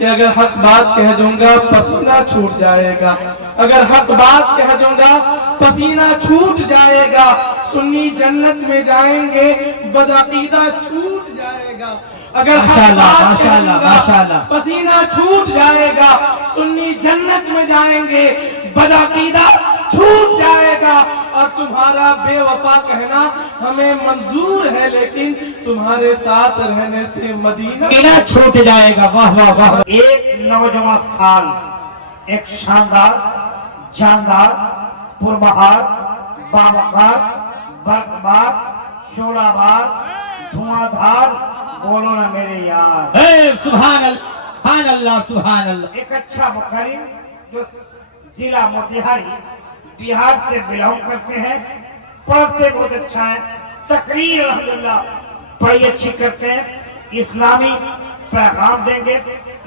کہ اگر حق بات کہہ دوں گا پسینہ چھوٹ جائے گا، اگر حق بات کہہ دوں گا پسینہ چھوٹ جائے گا، سنی جنت میں جائیں گے بدعقیدہ چھوٹ جائے گا، اگر حق بات کہہ دوں گا پسینہ چھوٹ جائے گا، سنی جنت میں جائیں گے بدعقیدہ چھوٹ جائے گا، اور تمہارا بے وفا کہنا ہمیں منظور ہے لیکن تمہارے ساتھ رہنے سے مدینہ چھوٹ جائے گا۔ واہ واہ واہ۔ ایک نوجوان سال، ایک شاندار، جاندار، پربہار، باوقار، برقبار، شعلہ بار، دھواں دھار، بولو نا میرے یار۔ سبحان اللہ سبحان اللہ سبحان اللہ۔ ایک اچھا مقرر جو ضلع موتیہاری بہار سے بلانگ کرتے ہیں، پڑھتے بہت اچھا ہے، تقریر الحمدللہ بڑی اچھی کرتے ہیں، اسلامی پیغام دیں گے،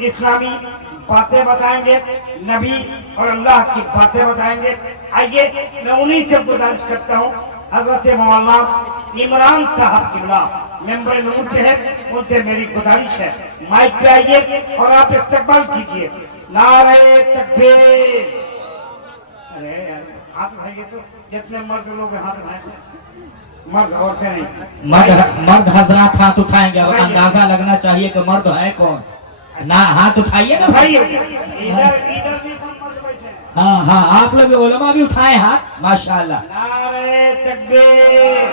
اسلامی باتیں بتائیں گے، نبی اور اللہ کی باتیں بتائیں گے۔ آئیے میں انہی سے گزارش کرتا ہوں، حضرت مولانا عمران صاحب قبلہ ممبر نور پہ ہے، ان سے میری گزارش ہے مائک پہ آئیے اور آپ استقبال کیجئے۔ نعرہ تکبیر۔ ارے یار ہاتھ اٹھائیے تو، جتنے مرد لوگ ہاتھ اٹھائیں، مرد عورتیں نہیں، مرد حضرات ہاتھ اٹھائیں گے، اب اندازہ لگنا چاہیے کہ مرد ہے کون۔ نہ ہاتھ اٹھائیے نا بھائی۔ ادھر بھی سب مرد بیٹھے ہیں۔ ہاں ہاں آپ لوگ علماء بھی اٹھائیں ہاتھ، ماشاءاللہ۔ نعرہ تکبیر،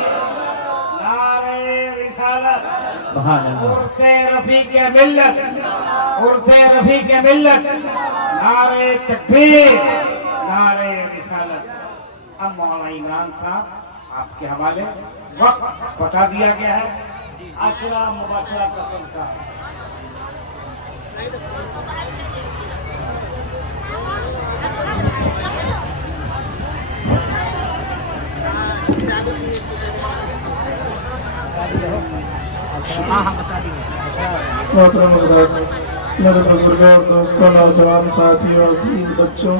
نعرہ رسالت، سبحان اللہ۔ عرس رفیق ملت، عرس رفیق ملت، نعرہ تکبیر، نعرہ رسالت۔ اب مولانا عمران صاحب آپ کے حوالے وقت بتا دیا گیا ہے، عشرہ مباشرہ قسم کا۔ محترم حضرات، میرے بزرگوں اور دوستوں، نوجوان ساتھیوں، عزیز بچوں،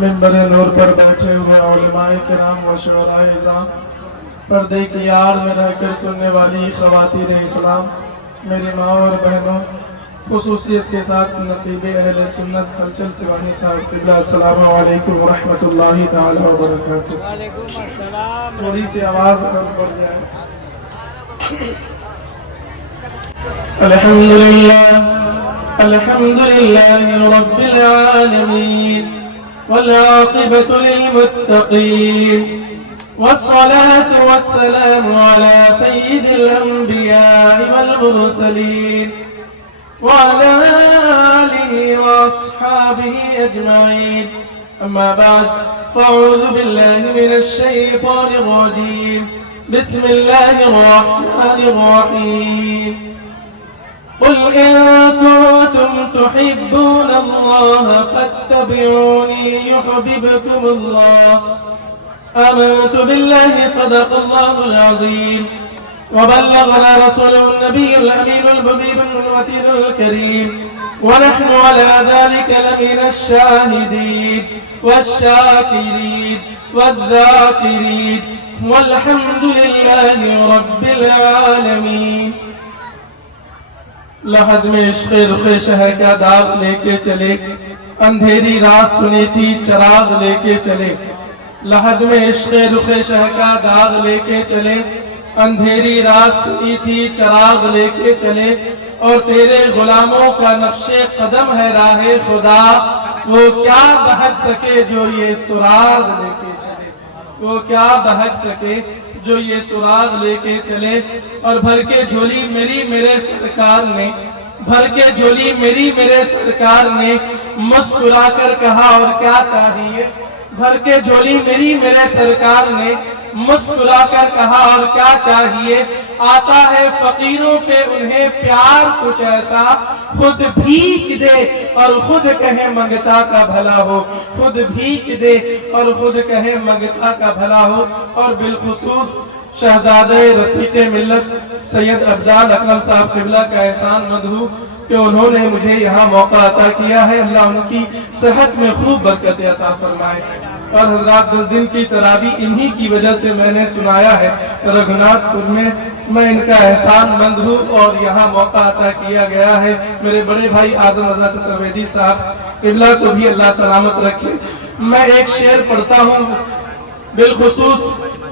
ممبر نور پر بیٹھے ہوئے علماء کرام و شعراء اعظام، پردے کی آڑ میں رہ کر سننے والی خواتین اسلام، میری ماں اور بہنوں، خصوصیت کے ساتھ نقیب اہل سنت ہلچل سوانی صاحب قبلہ، السلام علیکم ورحمۃ اللہ تعالی وبرکاتہ۔ تھوڑی سی آواز اگر بڑھ جائے۔ الحمد لله رب العالمين والعاقبة للمتقين والصلاة والسلام على سيد الأنبياء والمرسلين وعلى آله وأصحابه أجمعين، أما بعد فأعوذ بالله من الشيطان الرجيم، بسم الله الرحمن الرحيم، قل إن كنتم تحبون الله فاتبعوني يحببكم الله، آمنت بالله صدق الله العظيم، وبلغنا رسوله النبي الأمين المبين المتين الكريم، ونحن على ذلك لمن الشاهدين والشاكرين والذاكرين، والحمد لله رب العالمين۔ لحد میں عشق رخ شہر کا داغ لے کے چلے، اندھیری رات سنی تھی چراغ لے کے چلے، لحد میں عشق رخ شہر کا داغ لے کے چلے، اندھیری رات سنی تھی چراغ لے کے چلے، اور تیرے غلاموں کا نقش قدم ہے راہ خدا، وہ کیا بہک سکے جو یہ سراغ لے کے چلے، وہ کیا بہک سکے جو یہ سراغ لے کے چلے۔ اور بھر کے جھولی میری میرے سرکار نے، بھر کے جھولی میری میرے سرکار نے مسکرا کر کہا اور کیا چاہیے، بھر کے جھولی میری میرے سرکار نے مسکرا کر کہا اور کیا چاہیے، آتا ہے فقیروں پہ انہیں پیار کچھ ایسا، خود بھیک دے اور خود کہے منگتا کا بھلا ہو، خود بھیک دے اور خود کہے منگتا کا بھلا ہو۔ اور بالخصوص شہزادہ رفیق ملت سید عبدال اکرم صاحب قبلہ کا احسان مند ہوں کہ انہوں نے مجھے یہاں موقع عطا کیا ہے، اللہ ان کی صحت میں خوب برکت عطا فرمائے۔ اور حضرات 10 دن کی تراویح انہی کی وجہ سے میں نے سنایا ہے رگھناتھ پور میں ان کا احسان مند ہوں اور یہاں موقع عطا کیا گیا ہے. میرے بڑے بھائی اعظم رضا چترویدی صاحب قبلہ کو بھی اللہ سلامت رکھے. میں ایک شعر پڑھتا ہوں بالخصوص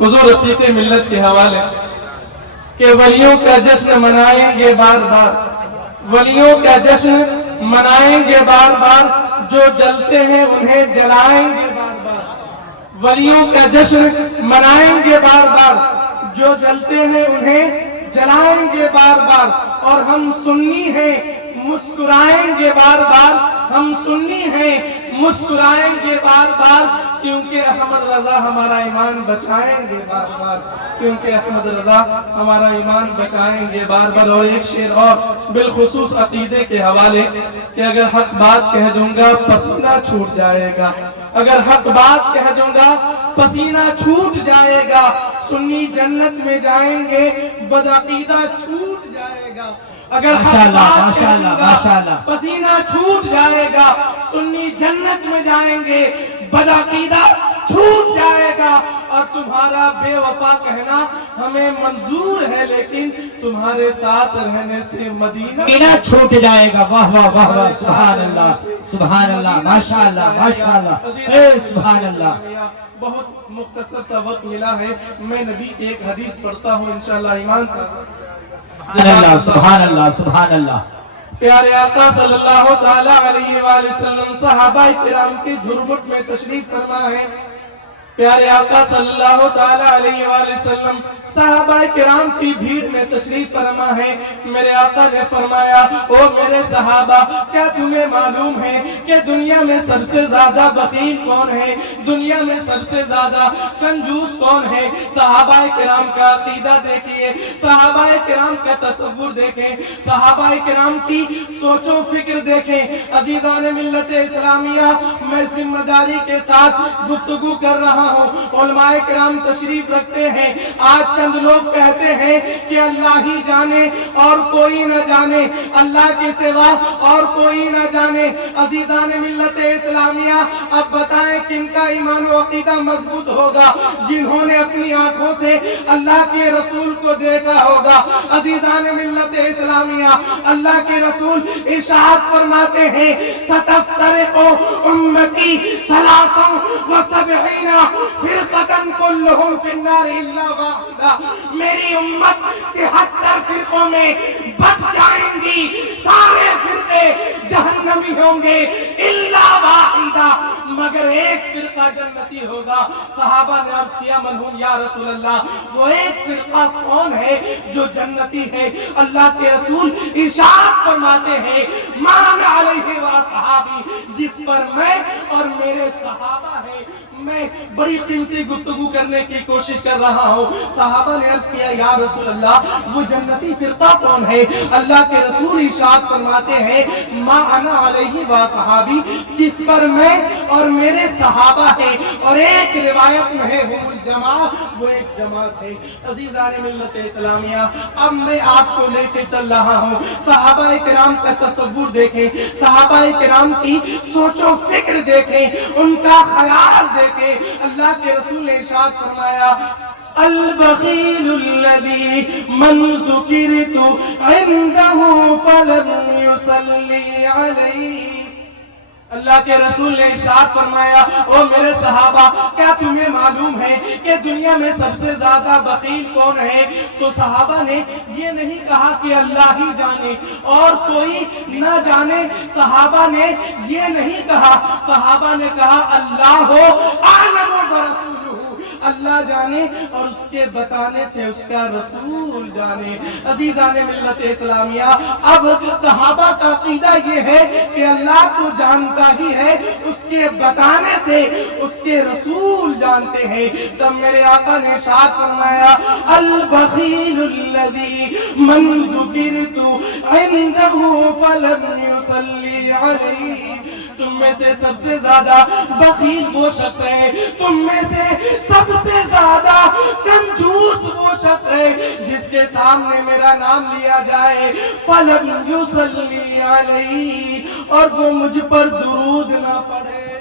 حضور رفیق ملت کے حوالے کہ ولیوں کا جشن منائیں گے بار بار، ولیوں کا جشن منائیں گے بار بار، جو جلتے ہیں انہیں جلائیں گے بار بار. ولیوں کا جشن منائیں گے بار بار، جو جلتے ہیں انہیں جلائیں گے بار بار. اور ہم سنی ہیں مسکرائیں گے بار بار، ہم سنی ہیں مسکرائیں گے بار بار، کیونکہ احمد رضا ہمارا ایمان بچائیں گے بار بار، کیونکہ احمد رضا ہمارا ایمان بچائیں گے بار بار. اور ایک شعر اور بالخصوص عقیدے کے حوالے کہ اگر حق بات کہہ دوں گا پسینہ چھوٹ جائے گا، اگر حق بات کہہ دوں گا پسینہ چھوٹ جائے گا، سنی جنت میں جائیں گے بدعقیدہ چھوٹ جائے گا. اگر حق بات کہہ دوں گا پسینہ چھوٹ جائے گا، سنی جنت میں جائیں گے بدعقیدہ چھوٹ جائے گا. اور تمہارا بے وفا کہنا ہمیں منظور ہے، لیکن تمہارے ساتھ رہنے سے مدینہ چھوٹ جائے گا. واہ واہ واہ واہ، سبحان اللہ سبحان اللہ، ماشاءاللہ ماشاءاللہ، سبحان اللہ. بہت مختصر سا وقت ملا ہے، میں نبی کی ایک حدیث پڑھتا ہوں انشاءاللہ ایمان کا. سبحان اللہ سبحان اللہ سبحان اللہ. پیارے آقا صلی اللہ تعالیٰ علیہ وآلہ وسلم صحابہ کرام کے جھرمٹ میں تشریف فرما ہے. پیارے آقا صلی اللہ تعالیٰ علیہ وآلہ وسلم صحابہ کرام کی بھیڑ میں تشریف فرما ہے. میرے آقا نے فرمایا او میرے صحابہ، کیا تمہیں معلوم ہے کہ دنیا میں سب سے زیادہ بخیل کون ہے، دنیا میں سب سے زیادہ کنجوس کون ہے؟ صحابہ کرام کا عقیدہ دیکھیے، صحابہ کرام کا تصور دیکھیں، صحابہ کرام کی سوچ و فکر دیکھیں. عزیزان ملت اسلامیہ، میں ذمہ داری کے ساتھ گفتگو کر رہا ہوں. علماء کرام تشریف رکھتے ہیں. آج چند لوگ کہتے ہیں کہ اللہ ہی جانے اور کوئی نہ جانے، اللہ کے سوا اور کوئی نہ جانے. عزیزان ملت اسلامیہ، اب بتائیں کن کا ایمان و عقیدہ مضبوط ہوگا؟ جنہوں نے اپنی آنکھوں سے اللہ کے رسول کو دیکھا ہوگا. عزیزان ملت اسلامیہ، اللہ کے رسول ارشاد فرماتے ہیں ستفترق امتی 73 فرقتاً کلہم فی النار الا واحدہ. میری امت 73 فرقوں میں بچ جائیں گی، سارے فرقے جہنمی ہوں گے الا واحدہ، مگر ایک فرقہ جنتی ہوگا. صحابہ نے عرض کیا منہوم یا رسول اللہ، وہ ایک فرقہ کون ہے جو جنتی ہے؟ اللہ کے رسول ارشاد فرماتے ہیں مان علیہ وصحابی، جس پر میں اور میرے صحابہ ہیں. میں بڑی قیمتی گفتگو کرنے کی کوشش کر رہا ہوں. صحابہ نے عرض کیا یا رسول اللہ، وہ جنتی فرقہ کون ہے؟ اللہ کے رسول ارشاد فرماتے ہیں ما انا علیہ وصحابی، جس پر میں اور میرے صحابہ ہیں. اور ایک روایت میں ہے ہم الجماع، وہ ایک جماعت ہے. عزیزان ملت اسلامیہ، اب میں آپ کو لے کے چل رہا ہوں. صحابہ کرام کا تصور دیکھیں، صحابہ کرام کی سوچ و فکر دیکھیں، ان کا خیال دیکھیں. اللہ کے رسول نے ارشاد فرمایا البخیل الذی من ذکرت عنده فلم یصلی علیہ. اللہ کے رسول نے ارشاد فرمایا او میرے صحابہ، کیا تمہیں معلوم ہے کہ دنیا میں سب سے زیادہ بخیل کون ہے؟ تو صحابہ نے یہ نہیں کہا کہ اللہ ہی جانے اور کوئی نہ جانے. صحابہ نے یہ نہیں کہا، صحابہ نے کہا اللہ اعلم برسولہ، اللہ جانے اور اس کے بتانے سے اس کا رسول جانے. عزیزان ملت اسلامیہ، اب صحابہ کا عقیدہ یہ ہے کہ اللہ کو جانتا ہی ہے، اس کے بتانے سے اس کے رسول جانتے ہیں. تب میرے آقا نے ارشاد فرمایا البخیل الذی من ذکرت عنده فلم یصلی علیہ. تم میں سے سب سے زیادہ بخیل وہ شخص ہے، تم میں سے سب سے زیادہ کنجوس وہ شخص ہے جس کے سامنے میرا نام لیا جائے فلم یصلی علیہ، اور وہ مجھ پر درود نہ پڑھے.